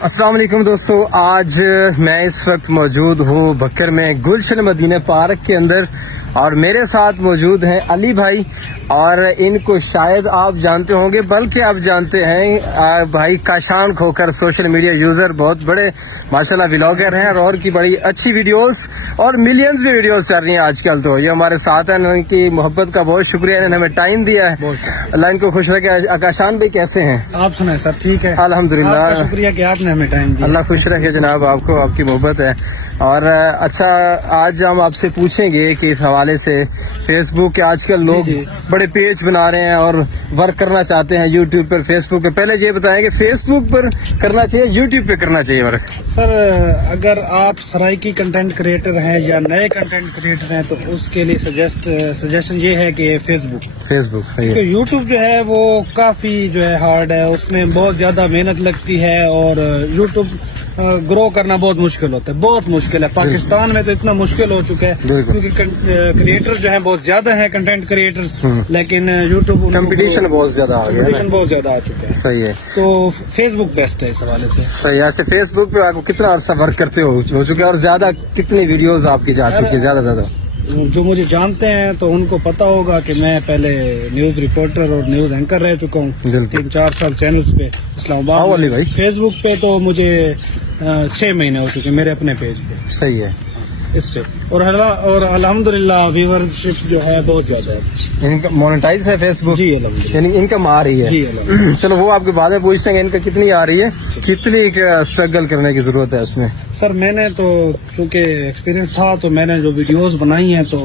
अस्सलाम वालेकुम दोस्तों, आज मैं इस वक्त मौजूद हूँ बकर में गुलशन मदीना पार्क के अंदर और मेरे साथ मौजूद हैं अली भाई और इनको शायद आप जानते होंगे, बल्कि आप जानते हैं भाई काशान खोकर, सोशल मीडिया यूजर, बहुत बड़े माशाल्लाह व्लॉगर हैं और की बड़ी अच्छी वीडियोस और मिलियंस भी वीडियोस चल रही हैं आजकल। तो ये हमारे साथ हैं, उनकी मोहब्बत का बहुत शुक्रिया, इन्होंने हमें टाइम दिया है। अल्लाह इनको खुश रखे। काशान भाई कैसे हैं? आप सुनाए? सब ठीक है अल्हम्दुलिल्लाह, शुक्रिया कि आपने हमें टाइम दिया। अल्लाह खुश रखे जनाब, आपको, आपकी मोहब्बत है। और अच्छा, आज हम आपसे पूछेंगे कि इस हवाले से फेसबुक के आजकल लोग बड़े पेज बना रहे हैं और वर्क करना चाहते हैं यूट्यूब पर, फेसबुक पे। पहले ये बताएं कि फेसबुक पर करना चाहिए, यूट्यूब पे करना चाहिए वर्क? सर, अगर आप सराइकी कंटेंट क्रिएटर हैं या नए कंटेंट क्रिएटर हैं तो उसके लिए सजेशन ये है कि फेसबुक क्योंकि यूट्यूब जो है वो काफी जो है हार्ड है, उसमें बहुत ज्यादा मेहनत लगती है और यूट्यूब ग्रो करना बहुत मुश्किल होता है, बहुत मुश्किल है। पाकिस्तान में तो इतना मुश्किल हो चुका है क्योंकि क्रिएटर जो है बहुत ज्यादा है, कंटेंट क्रिएटर्स, लेकिन यूट्यूब कंपटीशन बहुत ज्यादा आ चुका है। सही है, तो फेसबुक बेस्ट है इस हवाले से। सही है। अच्छा, फेसबुक पे आपको कितना अर्सा वर्क करते हो चुके हैं और ज्यादा कितनी वीडियोस आपकी जा चुकी है? ज्यादा जो मुझे जानते हैं तो उनको पता होगा कि मैं पहले न्यूज रिपोर्टर और न्यूज एंकर रह चुका हूँ 3-4 साल चैनल्स पे इस्लामाबाद में। फेसबुक पे तो मुझे 6 महीने हो चुके मेरे अपने पेज पे। सही है, इस पे और अल्हम्दुलिल्लाह व्यूअरशिप जो है बहुत ज्यादा है। इनका मोनेटाइज है फेसबुक? जी अल्हम्दुलिल्लाह, यानी इनकम आ रही है? जी अल्हम्दुलिल्लाह। चलो वो आपके बाद में पूछते हैं इनका कितनी आ रही है, कितनी स्ट्रगल करने की जरूरत है उसमें? सर, मैंने तो चूंकि एक्सपीरियंस था तो मैंने जो वीडियोस बनाई हैं तो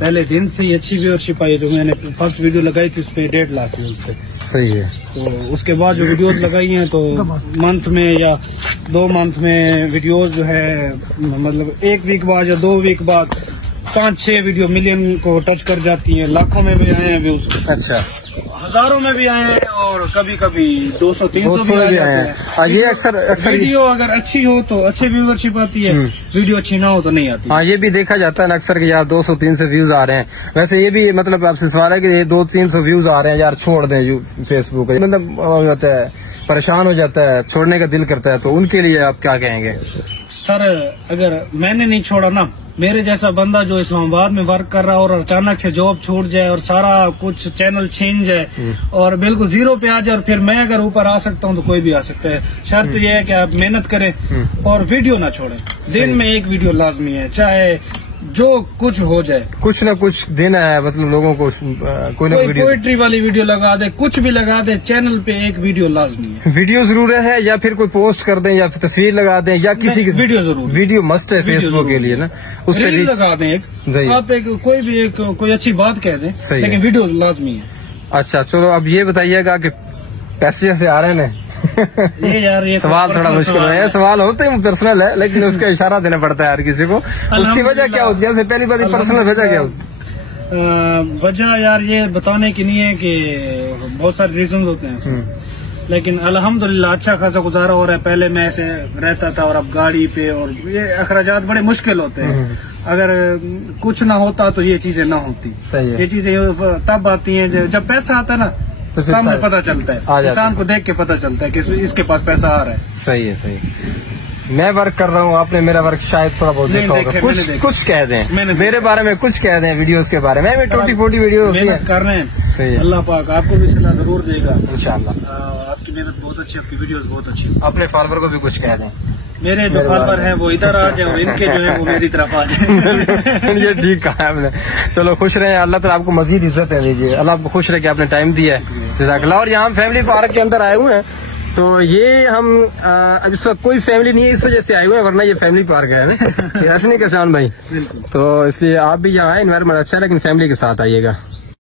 पहले दिन से ही अच्छी व्यूअरशिप आई। जो मैंने फर्स्ट वीडियो लगाई थी उस पे 1.5 लाख व्यूज थे। सही है। तो उसके बाद जो वीडियोस लगाई हैं तो मंथ में या 2 मंथ में वीडियोस जो है, मतलब 1 वीक बाद या 2 वीक बाद 5-6 वीडियो मिलियन को टच कर जाती हैं, लाखों में भी आए हैं व्यूज। अच्छा, हजारों में भी आए हैं और कभी कभी 200-300 भी आए हैं। ये अक्सर वीडियो अगर अच्छी हो तो अच्छी व्यूअरशिप आती है, वीडियो अच्छी ना हो तो नहीं आती। हाँ, ये भी देखा जाता है ना अक्सर कि यार 200-300 व्यूज आ रहे हैं। वैसे ये भी मतलब आपसे सवाल है कि ये 200-300 व्यूज आ रहे हैं, यार छोड़ दें फेसबुक, मतलब हो जाता है, परेशान हो जाता है, छोड़ने का दिल करता है, तो उनके लिए आप क्या कहेंगे? सर, अगर मैंने नहीं छोड़ा ना, मेरे जैसा बंदा जो इस्लामाबाद में वर्क कर रहा है और अचानक से जॉब छूट जाए और सारा कुछ चैनल चेंज है और बिल्कुल जीरो पे आ जाए, और फिर मैं अगर ऊपर आ सकता हूँ तो कोई भी आ सकता है। शर्त यह है कि आप मेहनत करें और वीडियो ना छोड़ें। दिन में 1 वीडियो लाजमी है, चाहे जो कुछ हो जाए, कुछ न कुछ देना है, मतलब लोगों को कोई पोएट्री वाली वीडियो लगा दे, कुछ भी लगा दे, चैनल पे 1 वीडियो लाजमी है। वीडियो जरूर है, या फिर कोई पोस्ट कर दें या फिर तस्वीर लगा दें, या किसी की वीडियो जरूर, वीडियो मस्ट है फेसबुक के लिए ना, उससे लगा दें आप कोई अच्छी बात कह दें, लेकिन वीडियो लाजमी है। अच्छा, चलो अब ये बताइएगा कि पैसे जैसे आ रहे हैं ये सवाल थोड़ा मुश्किल है, सवाल होते हैं पर्सनल है, लेकिन उसका इशारा देना पड़ता है हर किसी को। उसकी वजह क्या होती है? पहली बात पर्सनल वजह क्या होती है? वजह यार ये बताने की नहीं है कि बहुत सारे रीजन होते हैं, लेकिन अल्हम्दुलिल्लाह अच्छा खासा गुजारा हो रहा है। पहले मैं ऐसे रहता था और अब गाड़ी पे, और ये अखराजात बड़े मुश्किल होते हैं। अगर कुछ ना होता तो ये चीजें ना होती। ये चीजें तब आती हैं जब पैसा आता है ना, तो सामने पता चलता है, इंसान को देख के पता चलता है कि इसके पास पैसा आ रहा है। सही है, सही है। मैं वर्क कर रहा हूँ, आपने मेरा वर्क शायद थोड़ा बहुत देखा होगा, कुछ कह दें मेरे बारे में, कुछ कह दें वीडियोस के बारे में। 20-40 वीडियो मेहनत कर रहे हैं, अल्लाह पाक आपको भी सलाह जरूर देगा इंशाल्लाह। आपकी मेहनत बहुत अच्छी, आपकी वीडियोस बहुत अच्छी। अपने फॉलोवर को भी कुछ कह दें। मेरे जो फॉलोवर हैं वो इधर आ जाए और इनके जो है वो मेरी तरफ आ जाए। ये ठीक कहा आपने। चलो खुश रहे, अल्लाह ताला आपको मजीद इज्जत है दीजिए, अल्लाह आपको खुश रहे कि आपने टाइम दिया है, जज़ाकल्लाह। और यहाँ हम फैमिली पार्क के अंदर आए हुए हैं, तो ये हम अब इस वक्त कोई फैमिली नहीं है इस वजह से आए हुए हैं, वरना ये फैमिली पार्क है ऐसे नहीं काशान भाई, तो इसलिए आप भी यहाँ आए, एनवायरमेंट अच्छा है, लेकिन फैमिली के साथ आइएगा।